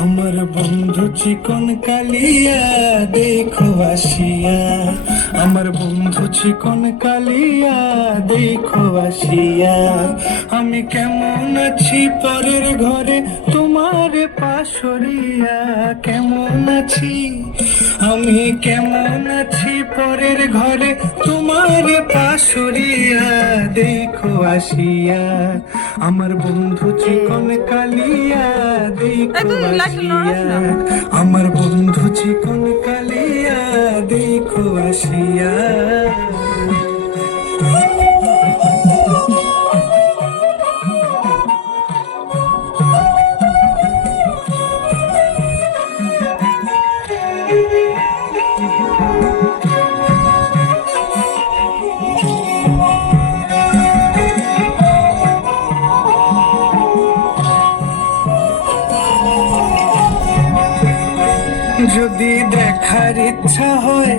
আমার বন্ধু চিকন কালিয়া দেখো আসিয়া, আমার বন্ধু চিকন কালিয়া দেখো আসিয়া। আমি কেমন আছি পরের ঘরে তোমার পাশরিয়া, কেমন আছি আমি কেমন আছি পরের ঘরে তোমার পাশরিয়া দেখো আসিয়া। আমার বন্ধু চিকন কালিয়া দেখো আসিয়া, আমার বন্ধু চিকন কালিয়া দেখো আসিয়া। যদি দেখার ইচ্ছা হয়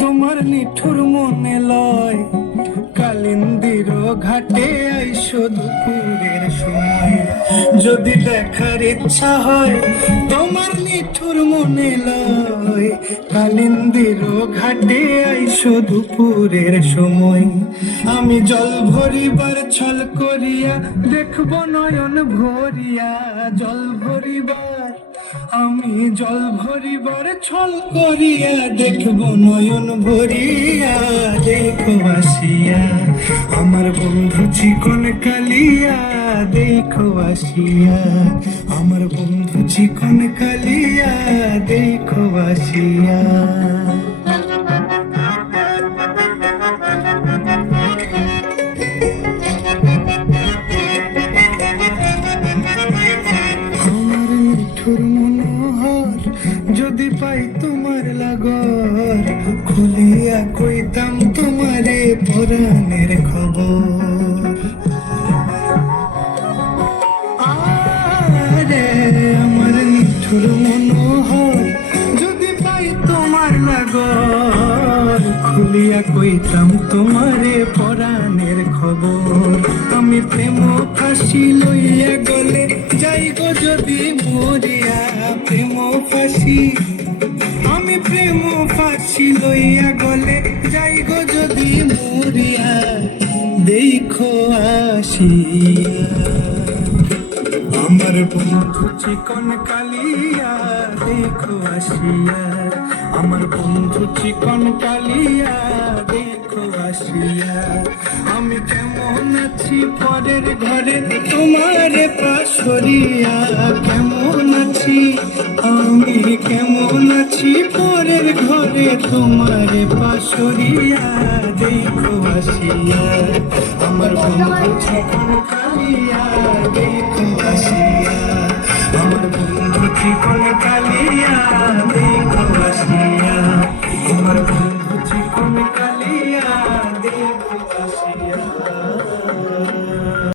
তোমার নিঠুর মনে লয়, কালিন্দির ঘাটে আইসো দুপুরের সময়। যদি দেখার ইচ্ছা হয় তোমার নিঠুর মনে লয়, কালিন্দির ঘাটে আইসো দুপুরের সময়। আমি জল ভরিবার ছল করিয়া দেখব নয়ন ভরিয়া, জল ভরিবার আমি জল ভরিবার ছল করিয়া দেখব নয়ন ভরিয়া দেখো আসিয়া। আমার বন্ধু চিকন কালিয়া দেখো আসিয়া, আমার বন্ধু চিকন কালিয়া দেখো আসিয়া। যদি পাই তোমার লাগর, খুলিয়া কইতাম তোমারে পরাণের খবর। আরে আমার নিঠুর মনোহর, যদি পাই তোমার লাগর, খুলিয়া কইতাম তোমারে পরাণের খবর। আমি প্রেম ফাঁসি লইয়া গলে যাই গো যদি মরিয়া, প্রেম ফাঁসি আমি প্রেম ফাঁসি লইয়া গলে যাই গো যদি মরিয়া দেখো আসিয়া। আমার বন্ধু চিকন কালিয়া দেখো আসিয়া, আমার বন্ধু চিকন কালিয়া দেখো আসিয়া। আমি কেমন আছি পরের ঘরে তোমার পাশরিয়া, কেমন আছি আমি কেমন আছি পরের ঘরে তোমার পাশরিয়া দেখো আসিয়া। আমার বন্ধু চিকন কালিয়া দেখো আসিয়া, আমার বন্ধু চিকন কালিয়া।